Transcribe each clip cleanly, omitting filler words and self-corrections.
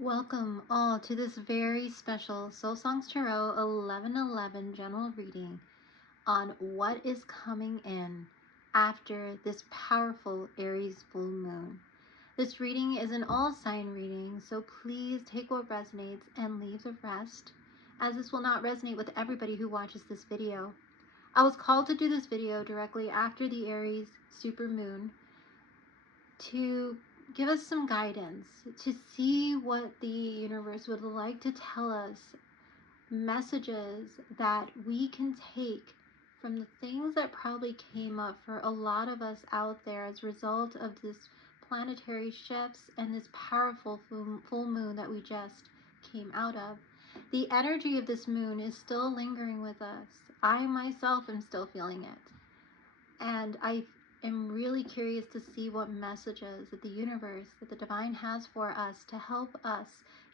Welcome all to this very special Soul Songs Tarot 11/11 general reading on what is coming in after this powerful Aries full moon. This reading is an all sign reading, so please take what resonates and leave the rest, as this will not resonate with everybody who watches this video. I was called to do this video directly after the Aries super moon to give us some guidance, to see what the universe would like to tell us, messages that we can take from the things that probably came up for a lot of us out there as a result of this planetary shifts and this powerful full moon that we just came out of. The energy of this moon is still lingering with us. I myself am still feeling it. And I am really curious to see what messages that the universe, that the divine has for us to help us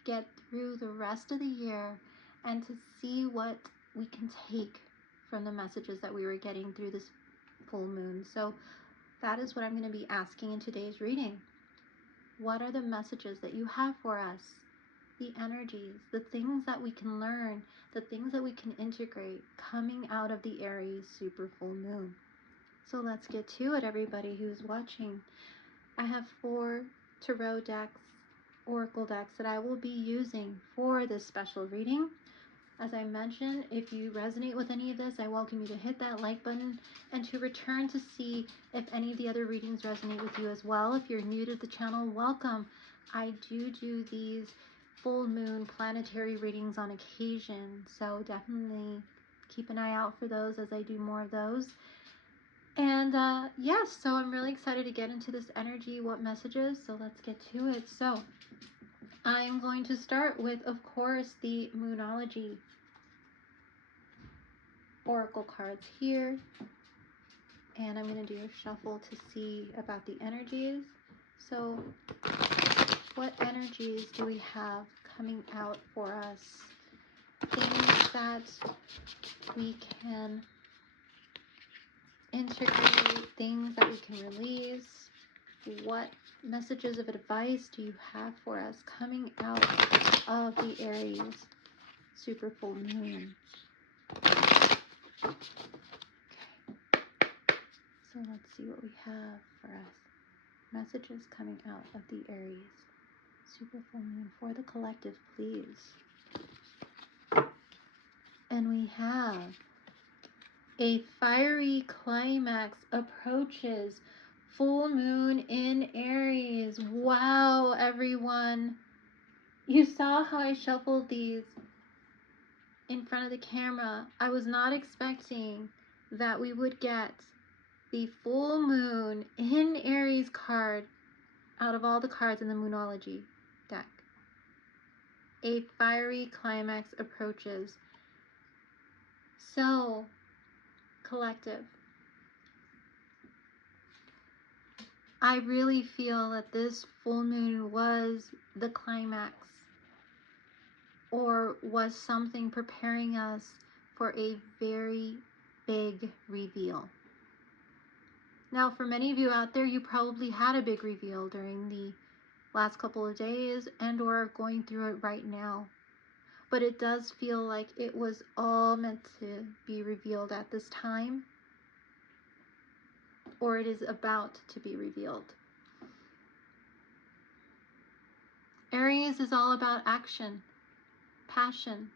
get through the rest of the year and to see what we can take from the messages that we were getting through this full moon. So that is what I'm going to be asking in today's reading. What are the messages that you have for us? The energies, the things that we can learn, the things that we can integrate coming out of the Aries super full moon. So let's get to it, everybody who's watching. I have 4 tarot decks, oracle decks, that I will be using for this special reading. As I mentioned, if you resonate with any of this, I welcome you to hit that like button and to return to see if any of the other readings resonate with you as well. If you're new to the channel, welcome. I do these full moon planetary readings on occasion, so definitely keep an eye out for those as I do more of those. And yes, so I'm really excited to get into this energy, what messages, so let's get to it. So I'm going to start with, of course, the Moonology oracle cards here. And I'm going to do a shuffle to see about the energies. So what energies do we have coming out for us? Things that we can integrate, things that we can release. What messages of advice do you have for us coming out of the Aries super full moon? Okay. So let's see what we have for us. Messages coming out of the Aries super full moon for the collective, please. And we have a fiery climax approaches. Full moon in Aries. Wow, everyone. You saw how I shuffled these in front of the camera. I was not expecting that we would get the full moon in Aries card out of all the cards in the Moonology deck. A fiery climax approaches. So, collective, I really feel that this full moon was the climax, or was something preparing us for a very big reveal. Now, for many of you out there, you probably had a big reveal during the last couple of days and or are going through it right now. But it does feel like it was all meant to be revealed at this time, or it is about to be revealed. Aries is all about action, passion,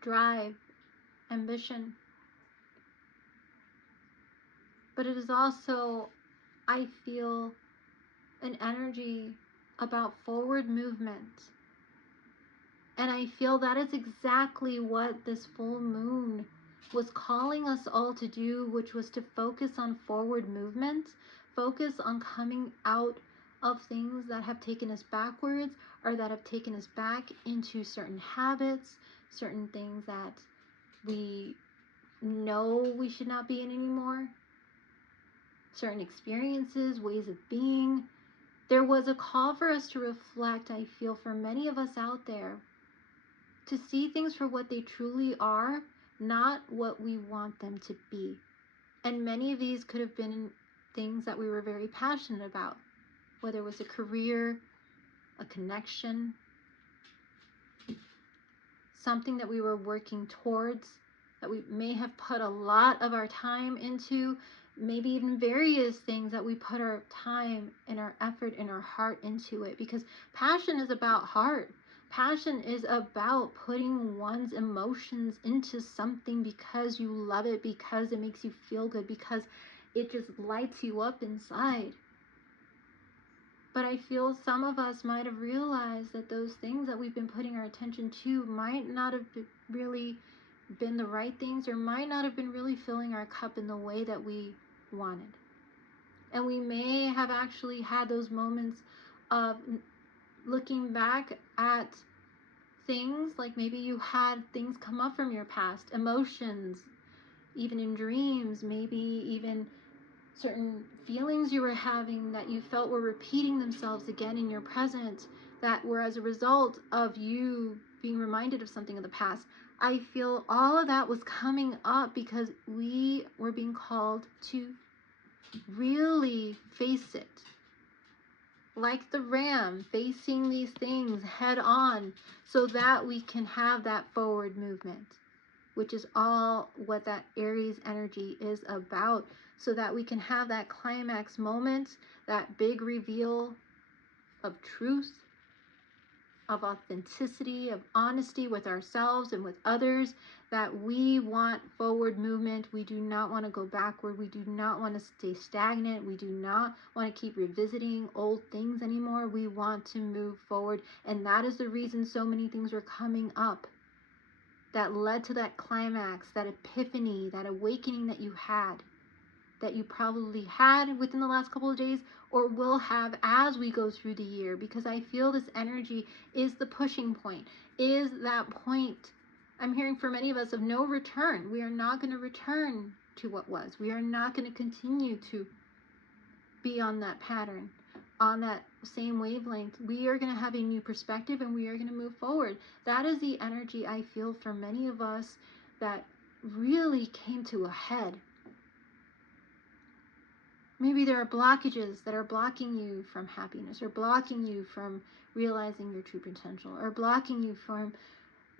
drive, ambition. But it is also, I feel, an energy about forward movement. And I feel that is exactly what this full moon was calling us all to do, which was to focus on forward movement, focus on coming out of things that have taken us backwards or that have taken us back into certain habits, certain things that we know we should not be in anymore, certain experiences, ways of being. There was a call for us to reflect, I feel, for many of us out there, to see things for what they truly are, not what we want them to be. And many of these could have been things that we were very passionate about, whether it was a career, a connection, something that we were working towards, that we may have put a lot of our time into, maybe even various things that we put our time and our effort and our heart into it. Because passion is about heart. Passion is about putting one's emotions into something because you love it, because it makes you feel good, because it just lights you up inside. But I feel some of us might have realized that those things that we've been putting our attention to might not have really been the right things, or might not have been really filling our cup in the way that we wanted. And we may have actually had those moments of looking back at things, like maybe you had things come up from your past, emotions, even in dreams, maybe even certain feelings you were having that you felt were repeating themselves again in your present, that were as a result of you being reminded of something of the past. I feel all of that was coming up because we were being called to really face it. Like the ram facing these things head on, so that we can have that forward movement, which is all what that Aries energy is about, so that we can have that climax moment, that big reveal of truth, of authenticity, of honesty with ourselves and with others, that we want forward movement. We do not want to go backward. We do not want to stay stagnant. We do not want to keep revisiting old things anymore. We want to move forward. And that is the reason so many things are coming up that led to that climax, that epiphany, that awakening that you had, that you probably had within the last couple of days, or will have as we go through the year. Because I feel this energy is the pushing point, is that point, I'm hearing for many of us, of no return. We are not going to return to what was. We are not going to continue to be on that pattern, on that same wavelength. We are going to have a new perspective, and we are going to move forward. That is the energy I feel for many of us that really came to a head. Maybe there are blockages that are blocking you from happiness, or blocking you from realizing your true potential, or blocking you from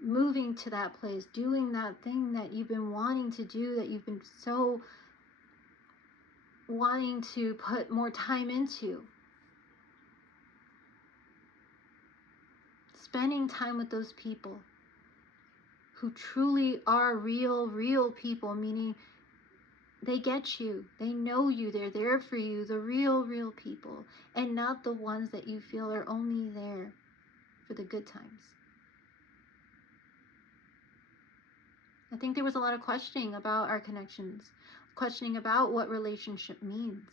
moving to that place, doing that thing that you've been wanting to do, that you've been so wanting to put more time into. Spending time with those people who truly are real people, meaning they get you, they know you, they're there for you, the real people, and not the ones that you feel are only there for the good times. I think there was a lot of questioning about our connections, questioning about what relationship means.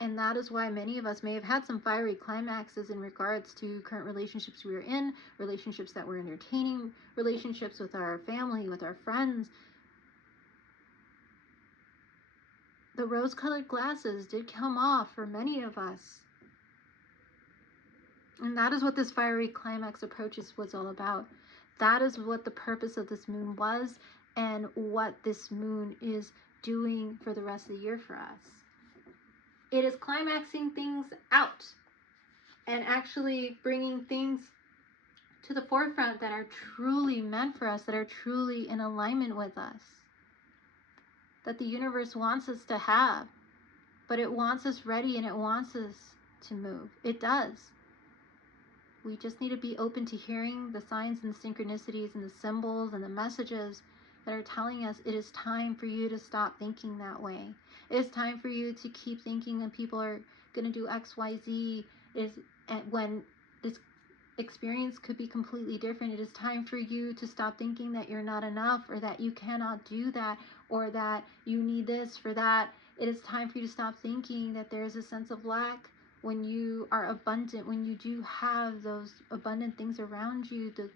And that is why many of us may have had some fiery climaxes in regards to current relationships we were in, relationships that we're entertaining, relationships with our family, with our friends. The rose-colored glasses did come off for many of us. And that is what this fiery climax approaches was all about. That is what the purpose of this moon was, and what this moon is doing for the rest of the year for us. It is climaxing things out and actually bringing things to the forefront that are truly meant for us, that are truly in alignment with us, that the universe wants us to have, but it wants us ready, and it wants us to move. It does. We just need to be open to hearing the signs and the synchronicities and the symbols and the messages that are telling us it is time for you to stop thinking that way. It is time for you to keep thinking that people are going to do X, Y, Z, when this experience could be completely different. It is time for you to stop thinking that you're not enough, or that you cannot do that, or that you need this for that. It is time for you to stop thinking that there's a sense of lack when you are abundant, when you do have those abundant things around you, the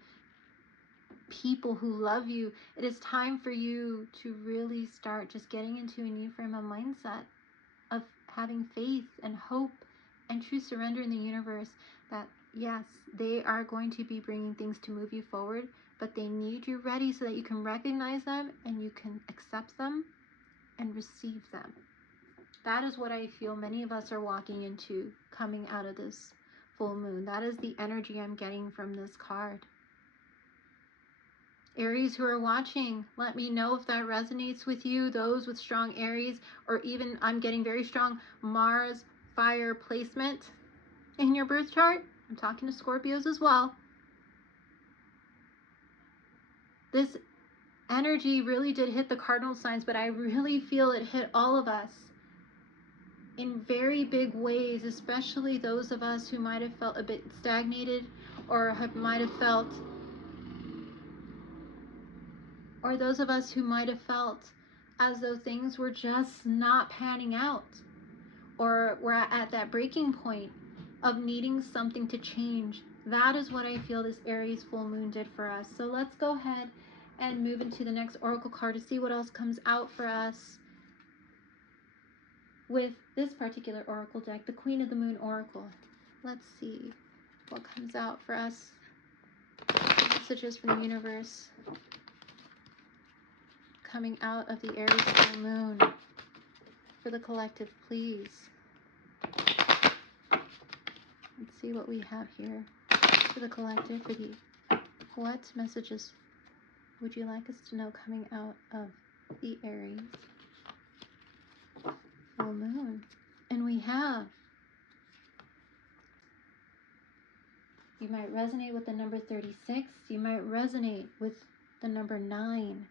people who love you. It is time for you to really start just getting into a new frame of mindset of having faith and hope and true surrender in the universe, that yes, they are going to be bringing things to move you forward, but they need you ready so that you can recognize them and you can accept them and receive them. That is what I feel many of us are walking into coming out of this full moon. That is the energy I'm getting from this card. Aries who are watching, let me know if that resonates with you, those with strong Aries, or even I'm getting very strong Mars fire placement in your birth chart. I'm talking to Scorpios as well. This energy really did hit the cardinal signs, but I really feel it hit all of us in very big ways, especially those of us who might have felt a bit stagnated, or might have felt, or those of us who might have felt as though things were just not panning out, or we're at that breaking point of needing something to change. That is what I feel this Aries full moon did for us. So let's go ahead and move into the next oracle card to see what else comes out for us with this particular oracle deck, the Queen of the Moon Oracle. Let's see what comes out for us. Messages from the universe coming out of the Aries full moon for the collective, please. Let's see what we have here for the collective. What messages would you like us to know coming out of the Aries full moon? And we have, you might resonate with the number 36. You might resonate with the number 9.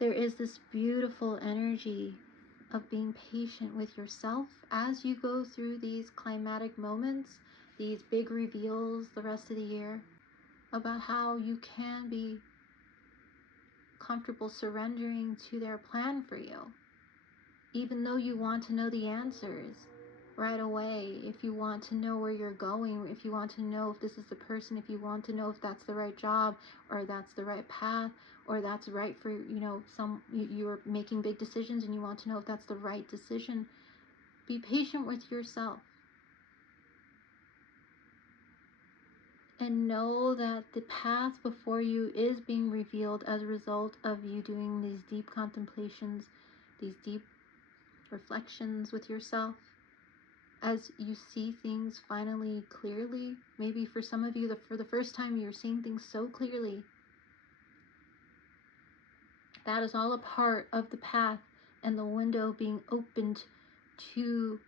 There is this beautiful energy of being patient with yourself as you go through these climatic moments, these big reveals the rest of the year, about how you can be comfortable surrendering to their plan for you, even though you want to know the answers right away, if you want to know where you're going, if you want to know if this is the person, if you want to know if that's the right job, or that's the right path, or that's right for, you're making big decisions and you want to know if that's the right decision. Be patient with yourself and know that the path before you is being revealed as a result of you doing these deep contemplations, these deep reflections with yourself. As you see things finally clearly, maybe for some of you, for the first time, you're seeing things so clearly. That is all a part of the path and the window being opened to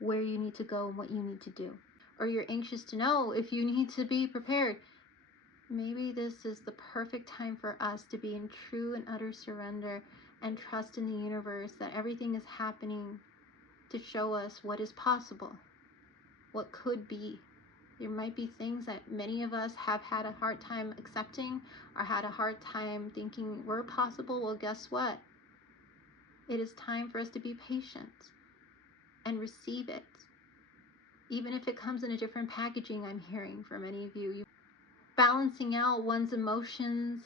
where you need to go and what you need to do. Or you're anxious to know if you need to be prepared. Maybe this is the perfect time for us to be in true and utter surrender and trust in the universe that everything is happening to show us what is possible, what could be. There might be things that many of us have had a hard time accepting or had a hard time thinking were possible. Well, guess what? It is time for us to be patient and receive it. Even if it comes in a different packaging, I'm hearing from many of you. Balancing out one's emotions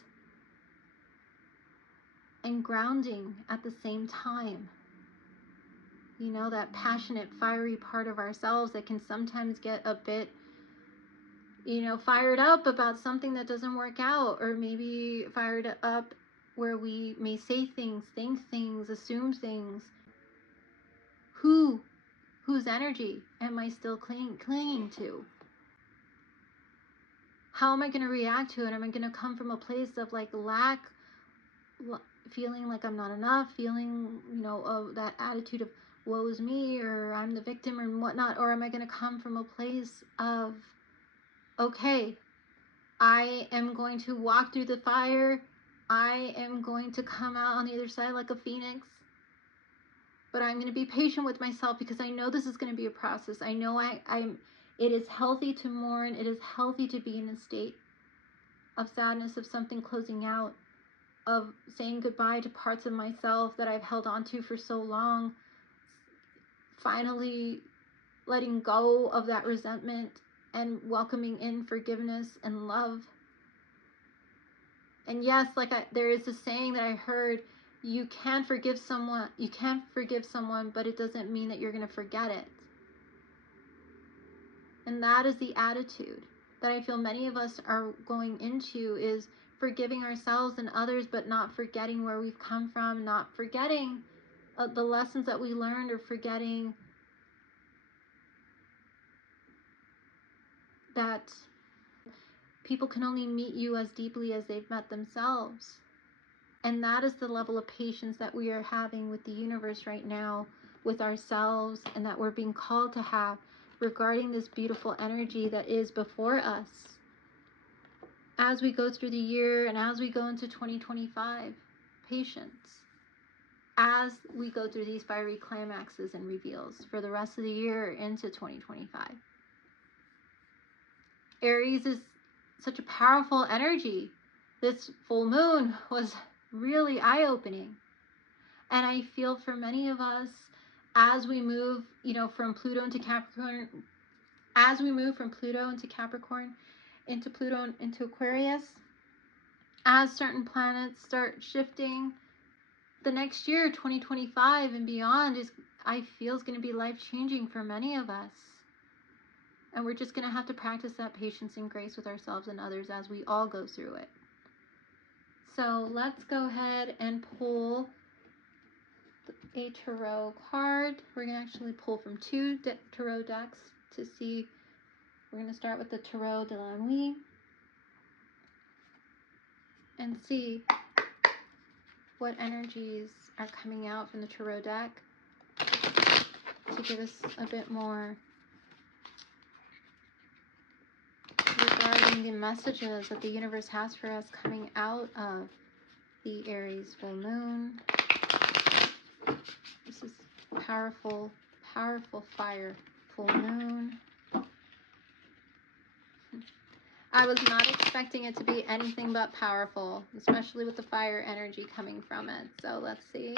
and grounding at the same time. You know, that passionate, fiery part of ourselves that can sometimes get a bit fired up about something that doesn't work out, or maybe fired up where we may say things, think things, assume things. Whose energy am I still clinging to? How am I going to react to it? Am I going to come from a place of like lack, feeling like I'm not enough, feeling, of that attitude of woe is me, or I'm the victim or whatnot? Or am I going to come from a place of, okay, I am going to walk through the fire. I am going to come out on the other side like a phoenix. But I'm going to be patient with myself because I know this is going to be a process. I know it is healthy to mourn. It is healthy to be in a state of sadness, of something closing out, of saying goodbye to parts of myself that I've held on to for so long. Finally letting go of that resentment and welcoming in forgiveness and love. And yes, there is a saying that I heard, you can forgive someone, but it doesn't mean that you're going to forget it. And that is the attitude that I feel many of us are going into, is forgiving ourselves and others, but not forgetting where we've come from, not forgetting the lessons that we learned, or forgetting that People can only meet you as deeply as they've met themselves. And that is the level of patience that we are having with the universe right now, with ourselves, and that we're being called to have regarding this beautiful energy that is before us as we go through the year and as we go into 2025. Patience as we go through these fiery climaxes and reveals for the rest of the year into 2025. Aries is such a powerful energy. This full moon was really eye-opening. And I feel for many of us, as we move, from Pluto into Capricorn, into Pluto into Aquarius, as certain planets start shifting, the next year, 2025 and beyond, I feel is going to be life-changing for many of us. And we're just going to have to practice that patience and grace with ourselves and others as we all go through it. So let's go ahead and pull a tarot card. We're going to actually pull from 2 tarot decks to see. We're going to start with the Tarot de la Nuit and see what energies are coming out from the tarot deck to give us a bit more regarding the messages that the universe has for us coming out of the Aries full moon. This is powerful, powerful fire full moon. I was not expecting it to be anything but powerful, especially with the fire energy coming from it. So let's see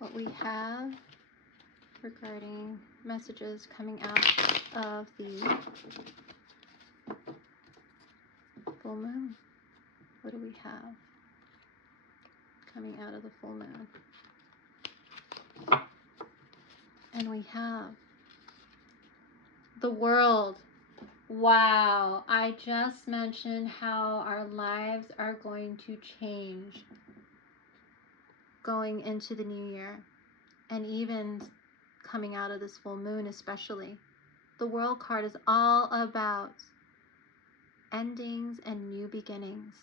what we have regarding messages coming out of the full moon. What do we have coming out of the full moon? And we have the World. Wow, I just mentioned how our lives are going to change going into the new year, and even coming out of this full moon especially. The World card is all about endings and new beginnings.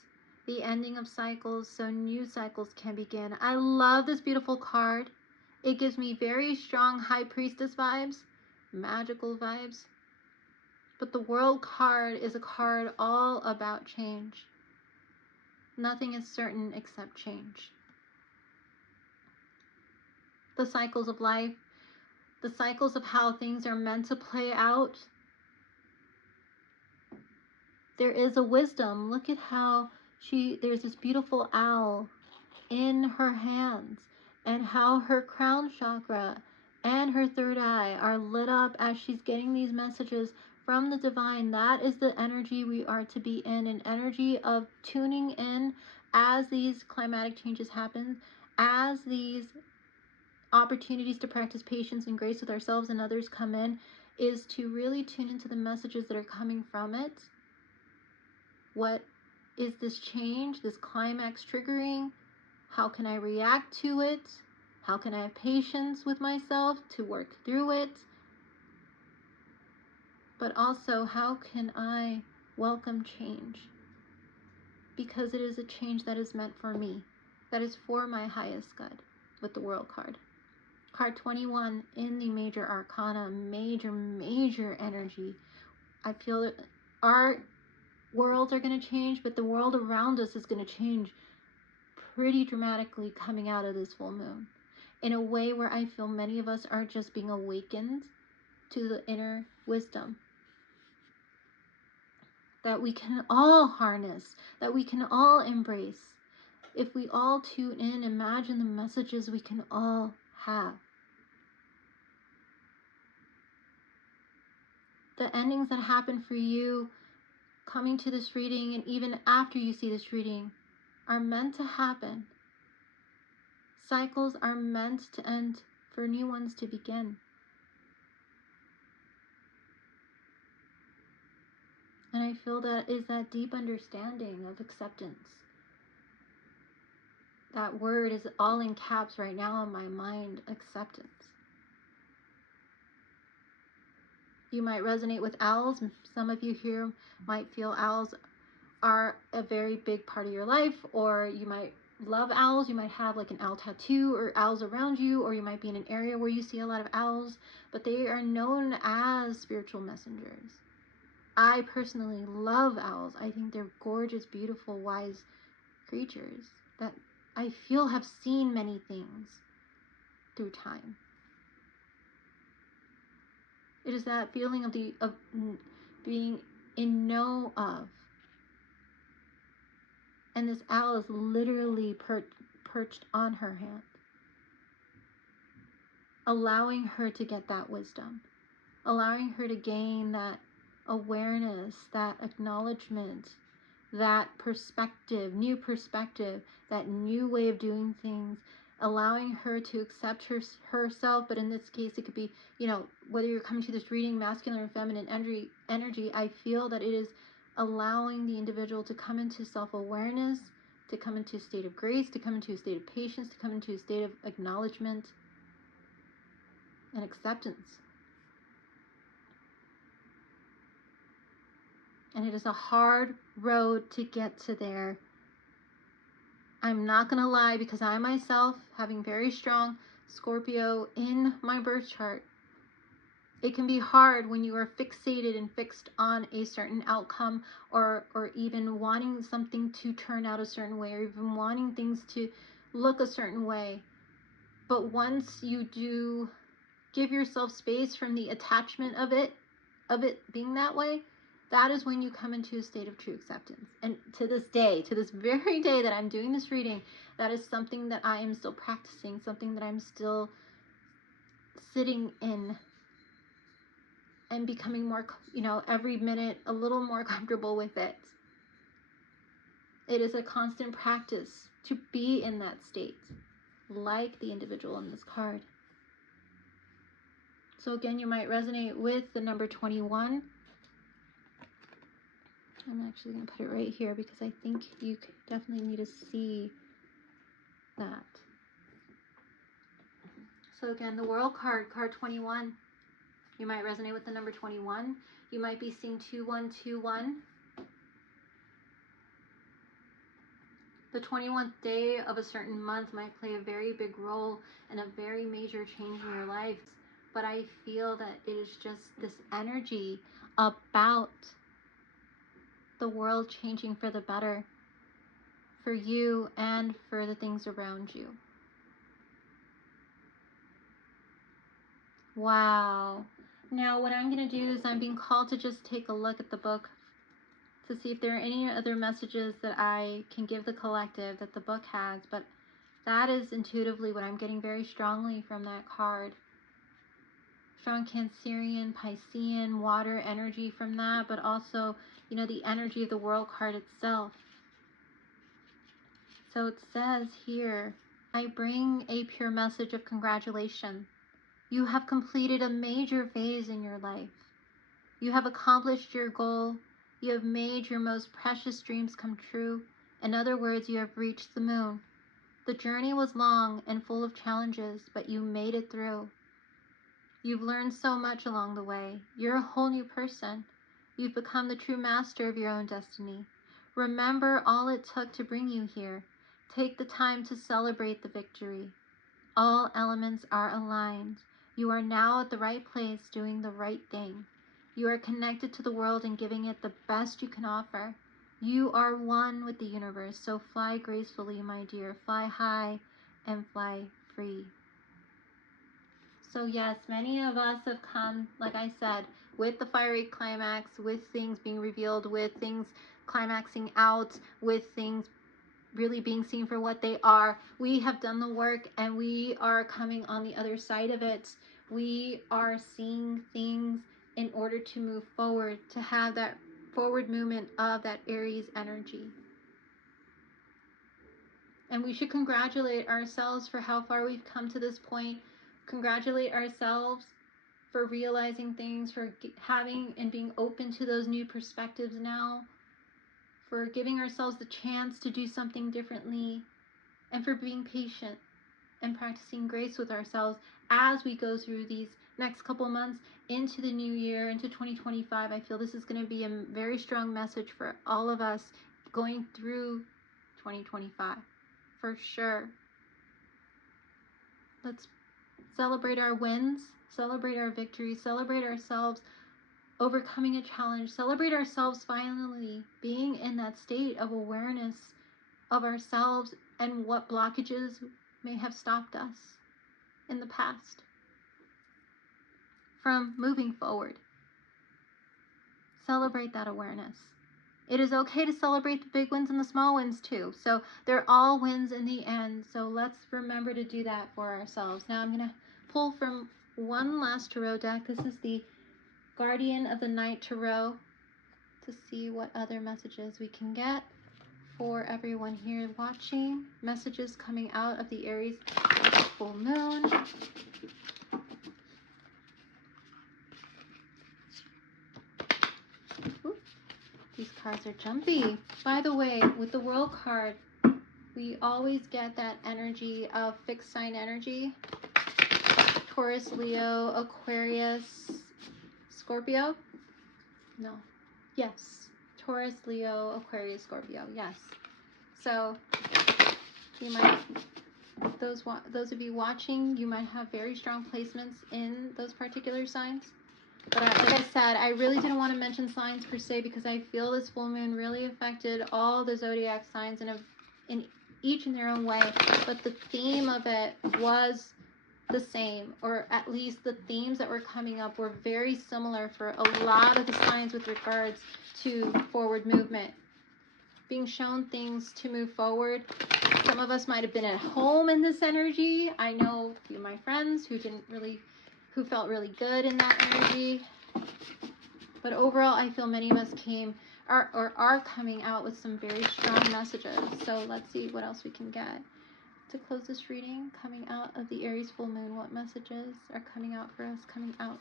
The ending of cycles so new cycles can begin. I love this beautiful card. It gives me very strong High Priestess vibes, magical vibes. But the World card is a card all about change. Nothing is certain except change. The cycles of life, the cycles of how things are meant to play out. There is a wisdom. Look at how there's this beautiful owl in her hands, and how her crown chakra and her third eye are lit up as she's getting these messages from the divine. That is the energy we are to be in, an energy of tuning in as these climatic changes happen, as these opportunities to practice patience and grace with ourselves and others come in, is to really tune into the messages that are coming from it. What is this change, this climax triggering? How can I react to it? How can I have patience with myself to work through it? But also, how can I welcome change? Because it is a change that is meant for me, that is for my highest good, with the World card. Card 21 in the Major Arcana, major energy. I feel that our worlds are going to change, but the world around us is going to change pretty dramatically coming out of this full moon, in a way where I feel many of us are just being awakened to the inner wisdom that we can all harness, that we can all embrace. If we all tune in, imagine the messages we can all have. The endings that happen for you coming to this reading, and even after you see this reading, are meant to happen. Cycles are meant to end for new ones to begin. And I feel that is that deep understanding of acceptance. That word is all in caps right now in my mind, acceptance. You might resonate with owls. Some of you here might feel owls are a very big part of your life, or you might love owls. You might have like an owl tattoo or owls around you, or you might be in an area where you see a lot of owls, but they are known as spiritual messengers. I personally love owls. I think they're gorgeous, beautiful, wise creatures that I feel have seen many things through time. It is that feeling of being in know of. And this owl is literally perched on her hand, allowing her to get that wisdom, allowing her to gain that awareness, that acknowledgement, that perspective, that new way of doing things, allowing her to accept herself. But in this case, it could be, whether you're coming to this reading, masculine or feminine energy, I feel that it is allowing the individual to come into self-awareness, to come into a state of grace, to come into a state of patience, to come into a state of acknowledgement and acceptance. And it is a hard road to get to there. I'm not going to lie, because I myself, having very strong Scorpio in my birth chart, it can be hard when you are fixated and fixed on a certain outcome, or even wanting something to turn out a certain way, or even wanting things to look a certain way. But once you do give yourself space from the attachment of it being that way, that is when you come into a state of true acceptance. And to this very day that I'm doing this reading, that is something that I am still practicing, something that I'm still sitting in and becoming more, every minute a little more comfortable with it. It is a constant practice to be in that state, like the individual in this card. So again, you might resonate with the number 21. I'm actually going to put it right here because I think you definitely need to see that. So again, the World card, card 21. You might resonate with the number 21. You might be seeing 2121. The 21st day of a certain month might play a very big role in a very major change in your life. But I feel that it is just this energy about the world changing for the better, for you and for the things around you. Wow. Now what I'm going to do is I'm being called to just take a look at the book to see if there are any other messages that I can give the collective that the book has, but that is intuitively what I'm getting very strongly from that card. Strong Cancerian, Piscean, water energy from that, but also, the energy of the World card itself. So it says here, I bring a pure message of congratulations. You have completed a major phase in your life. You have accomplished your goal. You have made your most precious dreams come true. In other words, you have reached the moon. The journey was long and full of challenges, but you made it through. You've learned so much along the way. You're a whole new person. You've become the true master of your own destiny. Remember all it took to bring you here. Take the time to celebrate the victory. All elements are aligned. You are now at the right place doing the right thing. You are connected to the world and giving it the best you can offer. You are one with the universe, so fly gracefully, my dear. Fly high and fly free. So yes, many of us have come, like I said, with the fiery climax, with things being revealed, with things climaxing out, with things really being seen for what they are. We have done the work and we are coming on the other side of it. We are seeing things in order to move forward, to have that forward movement of that Aries energy. And we should congratulate ourselves for how far we've come to this point. Congratulate ourselves for realizing things, for having and being open to those new perspectives now, for giving ourselves the chance to do something differently, and for being patient and practicing grace with ourselves as we go through these next couple months into the new year, into 2025. I feel this is going to be a very strong message for all of us going through 2025, for sure. Let's celebrate our wins, celebrate our victories, celebrate ourselves overcoming a challenge, celebrate ourselves finally being in that state of awareness of ourselves and what blockages may have stopped us in the past from moving forward. Celebrate that awareness. It is okay to celebrate the big wins and the small wins too. So they're all wins in the end. So let's remember to do that for ourselves. Now I'm going to pull from one last tarot deck. This is the Guardian of the Night Tarot, to see what other messages we can get for everyone here watching. Messages coming out of the Aries full moon. Ooh, these cards are jumpy. By the way, with the World card, we always get that energy of fixed sign energy. Taurus, Leo, Aquarius, Scorpio. No. Yes. Taurus, Leo, Aquarius, Scorpio. Yes. So you might, those of you watching, you might have very strong placements in those particular signs. But like I said, I really didn't want to mention signs per se because I feel this full moon really affected all the zodiac signs in each in their own way. But the theme of it was the same, or at least the themes that were coming up were very similar for a lot of the signs with regards to forward movement, being shown things to move forward. Some of us might have been at home in this energy. I know a few of my friends who felt really good in that energy. But overall, I feel many of us are coming out with some very strong messages. So let's see what else we can get. To close this reading, coming out of the Aries full moon, what messages are coming out for us coming out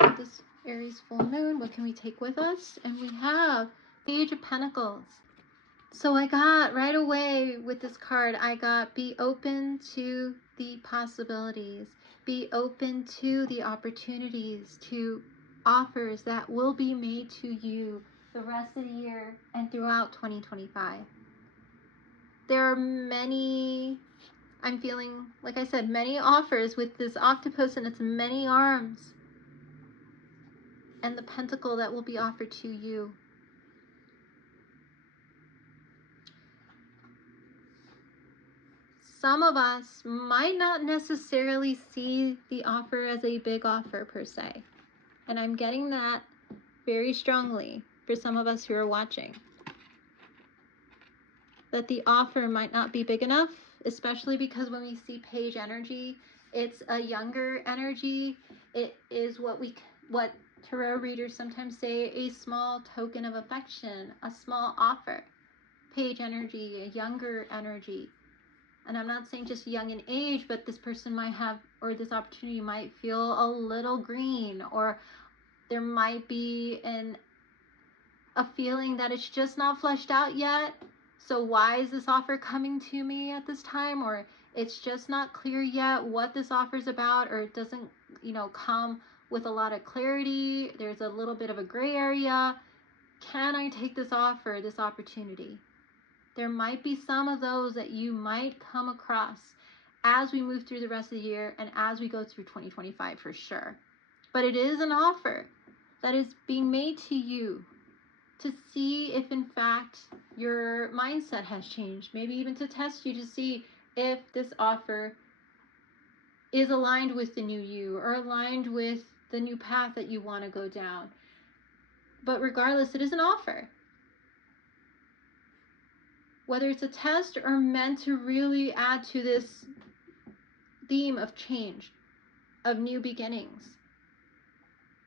of this Aries full moon? What can we take with us? And we have Page of Pentacles. So I got right away with this card, I got be open to the possibilities, be open to the opportunities, to offers that will be made to you the rest of the year and throughout 2025. There are many, I'm feeling, like I said, many offers with this octopus and its many arms and the pentacle that will be offered to you. Some of us might not necessarily see the offer as a big offer per se. And I'm getting that very strongly for some of us who are watching. That the offer might not be big enough, especially because when we see page energy, it's a younger energy. It is what tarot readers sometimes say, a small token of affection, a small offer. Page energy, a younger energy. And I'm not saying just young in age, but this person might have, or this opportunity might feel a little green, or there might be a feeling that it's just not fleshed out yet. So why is this offer coming to me at this time? Or it's just not clear yet what this offer is about, or it doesn't, come with a lot of clarity. There's a little bit of a gray area. Can I take this offer, this opportunity? There might be some of those that you might come across as we move through the rest of the year and as we go through 2025 for sure. But it is an offer that is being made to you to see if in fact your mindset has changed, maybe even to test you to see if this offer is aligned with the new you or aligned with the new path that you want to go down. But regardless, it is an offer. Whether it's a test or meant to really add to this theme of change, of new beginnings.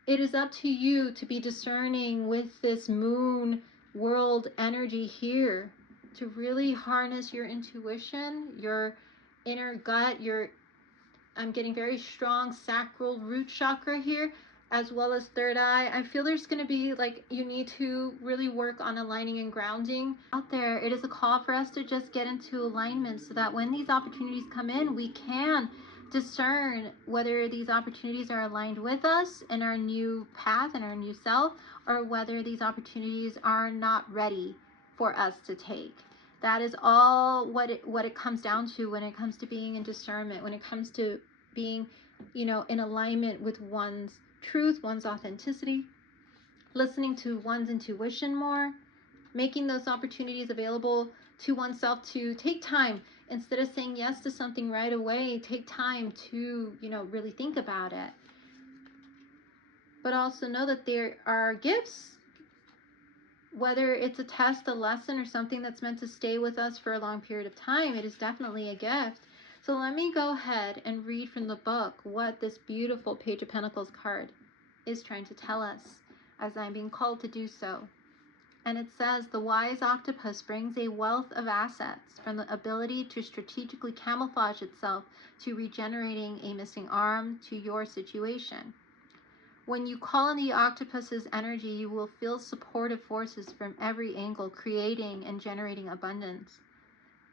It is up to you to be discerning with this moon world energy here, to really harness your intuition, your inner gut, I'm getting very strong sacral root chakra here, as well as third eye. I feel there's going to be you need to really work on aligning and grounding out there. It is a call for us to just get into alignment so that when these opportunities come in, we can discern whether these opportunities are aligned with us in our new path and our new self, or whether these opportunities are not ready for us to take. That is all what it comes down to when it comes to being in discernment, when it comes to being, in alignment with one's truth, one's authenticity, listening to one's intuition more, making those opportunities available to oneself to take time. Instead of saying yes to something right away, take time to, really think about it. But also know that there are gifts, whether it's a test, a lesson, or something that's meant to stay with us for a long period of time. It is definitely a gift. So let me go ahead and read from the book what this beautiful Page of Pentacles card is trying to tell us, as I'm being called to do so. And it says, the wise octopus brings a wealth of assets, from the ability to strategically camouflage itself to regenerating a missing arm to your situation. When you call on the octopus's energy, you will feel supportive forces from every angle, creating and generating abundance.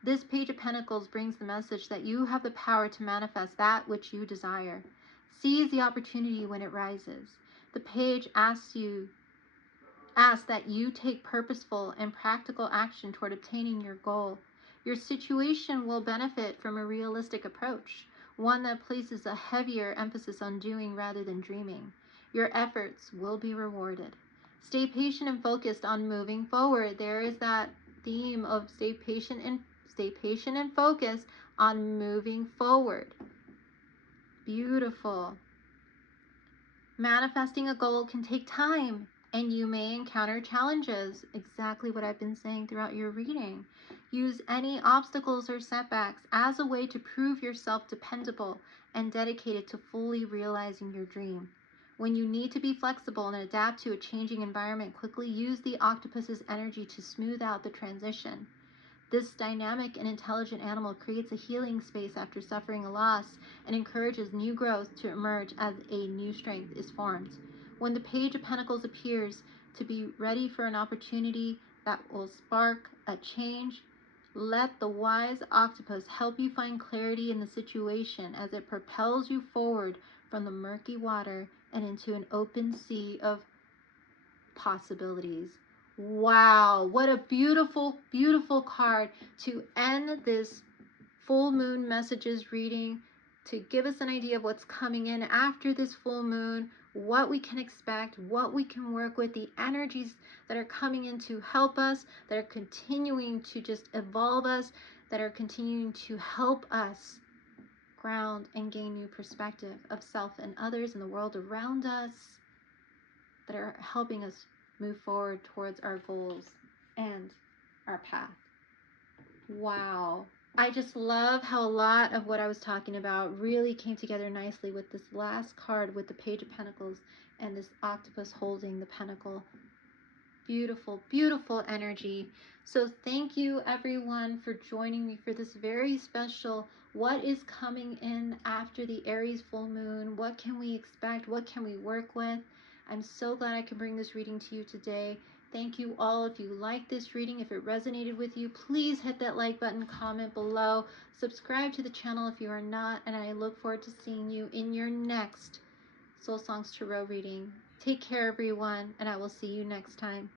This Page of Pentacles brings the message that you have the power to manifest that which you desire. Seize the opportunity when it rises. The page asks that you take purposeful and practical action toward obtaining your goal. Your situation will benefit from a realistic approach, one that places a heavier emphasis on doing rather than dreaming. Your efforts will be rewarded. Stay patient and focused on moving forward. There is that theme of stay patient and focused on moving forward. Beautiful. Manifesting a goal can take time, and you may encounter challenges. Exactly what I've been saying throughout your reading. Use any obstacles or setbacks as a way to prove yourself dependable and dedicated to fully realizing your dream. When you need to be flexible and adapt to a changing environment quickly, use the octopus's energy to smooth out the transition. This dynamic and intelligent animal creates a healing space after suffering a loss and encourages new growth to emerge as a new strength is formed. When the Page of Pentacles appears to be ready for an opportunity that will spark a change, let the wise octopus help you find clarity in the situation as it propels you forward from the murky water and into an open sea of possibilities. Wow, what a beautiful, beautiful card to end this full moon messages reading, to give us an idea of what's coming in after this full moon, what we can expect, what we can work with, the energies that are coming in to help us, that are continuing to just evolve us, that are continuing to help us ground and gain new perspective of self and others and the world around us, that are helping us move forward towards our goals and our path. Wow. I just love how a lot of what I was talking about really came together nicely with this last card with the Page of Pentacles and this octopus holding the pentacle. Beautiful, beautiful energy. So thank you everyone for joining me for this very special what is coming in after the Aries full moon. What can we expect? What can we work with? I'm so glad I can bring this reading to you today. Thank you all. If you like this reading, if it resonated with you, please hit that like button, comment below, subscribe to the channel if you are not, and I look forward to seeing you in your next Soul Songs Tarot reading. Take care everyone, and I will see you next time.